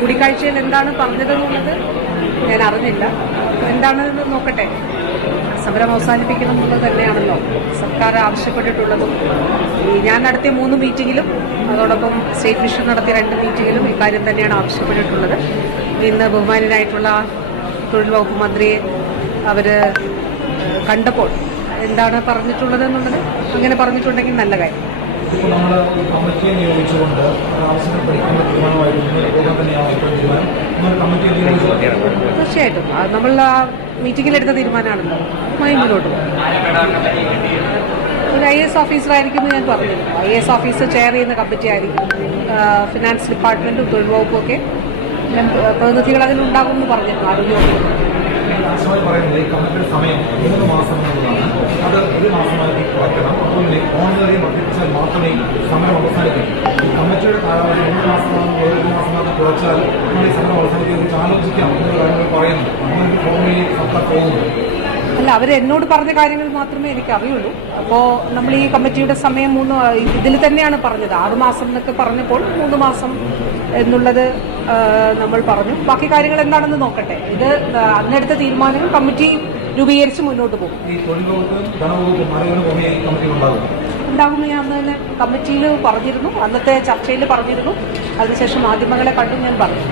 കൂടിക്കാഴ്ചയിൽ എന്താണ് പറഞ്ഞതെന്നുള്ളത് ഞാൻ അറിഞ്ഞില്ല. എന്താണെന്ന് നോക്കട്ടെ. സമരം അവസാനിപ്പിക്കണം എന്നുള്ളത് തന്നെയാണല്ലോ സർക്കാർ ആവശ്യപ്പെട്ടിട്ടുള്ളതും. ഞാൻ നടത്തിയ 3 മീറ്റിങ്ങിലും അതോടൊപ്പം സ്റ്റേറ്റ് മിഷൻ നടത്തിയ 2 മീറ്റിങ്ങിലും ഇക്കാര്യം തന്നെയാണ് ആവശ്യപ്പെട്ടിട്ടുള്ളത്. ഇന്ന് ബഹുമാനനായിട്ടുള്ള തൊഴിൽ വകുപ്പ് മന്ത്രിയെ അവർ കണ്ടപ്പോൾ എന്താണ് പറഞ്ഞിട്ടുള്ളത് എന്നുള്ളത് അങ്ങനെ പറഞ്ഞിട്ടുണ്ടെങ്കിൽ നല്ല കാര്യം. ഇപ്പോൾ നമ്മൾ കമ്മിറ്റിയെ നിയോഗിച്ചുകൊണ്ട് ആവശ്യങ്ങൾ പഠിക്കുന്ന തീർച്ചയായിട്ടും നമ്മൾ ആ മീറ്റിങ്ങിലെടുത്ത തീരുമാനമാണല്ലോ. അതുമായി മുന്നോട്ട് പോകും. ഒരു IAS ഓഫീസറായിരിക്കും എന്ന് ഞാൻ പറഞ്ഞിരുന്നു. IAS ഓഫീസർ ചെയർ ചെയ്യുന്ന കമ്മിറ്റി ആയിരിക്കും. ഫിനാൻസ് ഡിപ്പാർട്ട്മെൻറ്റും തൊഴിൽ വകുപ്പും ഒക്കെ പ്രതിനിധികൾ അതിലുണ്ടാകും എന്ന് പറഞ്ഞിരുന്നു. ആരോഗ്യവകുപ്പ് പറയുന്നത് ഈ കമ്മിറ്റിയുടെ സമയം 3 മാസം എന്നുള്ളതാണ്. അത് 1 മാസമായി കുറയ്ക്കണം. അതുപോലെ ഓണറി വർദ്ധിപ്പിച്ചാൽ മാത്രമേ സമരം അവസാനിപ്പിക്കൂ. കമ്മിറ്റിയുടെ കാലാവധി 3 മാസമാണെന്ന് 1 മാസമാക്കി കുറച്ചാൽ നമ്മൾ ഈ സമരം അവസാനിപ്പിക്കാൻ കുറിച്ച് ആലോചിക്കാം എന്നുള്ള കാര്യങ്ങൾ പറയുന്നു. അങ്ങനെ ഫോമിൽ സർക്കാർ പോകുന്നു. അല്ല, അവരെന്നോട് പറഞ്ഞ കാര്യങ്ങൾ മാത്രമേ എനിക്ക് അറിയുള്ളൂ. അപ്പോൾ നമ്മൾ ഈ കമ്മിറ്റിയുടെ സമയം ഇതിൽ തന്നെയാണ് പറഞ്ഞത്. 6 മാസം എന്നൊക്കെ പറഞ്ഞപ്പോൾ 3 മാസം എന്നുള്ളത് നമ്മൾ പറഞ്ഞു. ബാക്കി കാര്യങ്ങൾ എന്താണെന്ന് നോക്കട്ടെ. ഇത് അന്നെടുത്ത തീരുമാനങ്ങൾ കമ്മിറ്റി രൂപീകരിച്ച് മുന്നോട്ട് പോകും. ഉണ്ടാകുമെന്ന് ഞാൻ അന്ന് തന്നെ കമ്മിറ്റിയിൽ പറഞ്ഞിരുന്നു. അന്നത്തെ ചർച്ചയിൽ പറഞ്ഞിരുന്നു. അതിനുശേഷം മാധ്യമങ്ങളെ കണ്ടും ഞാൻ പറഞ്ഞു.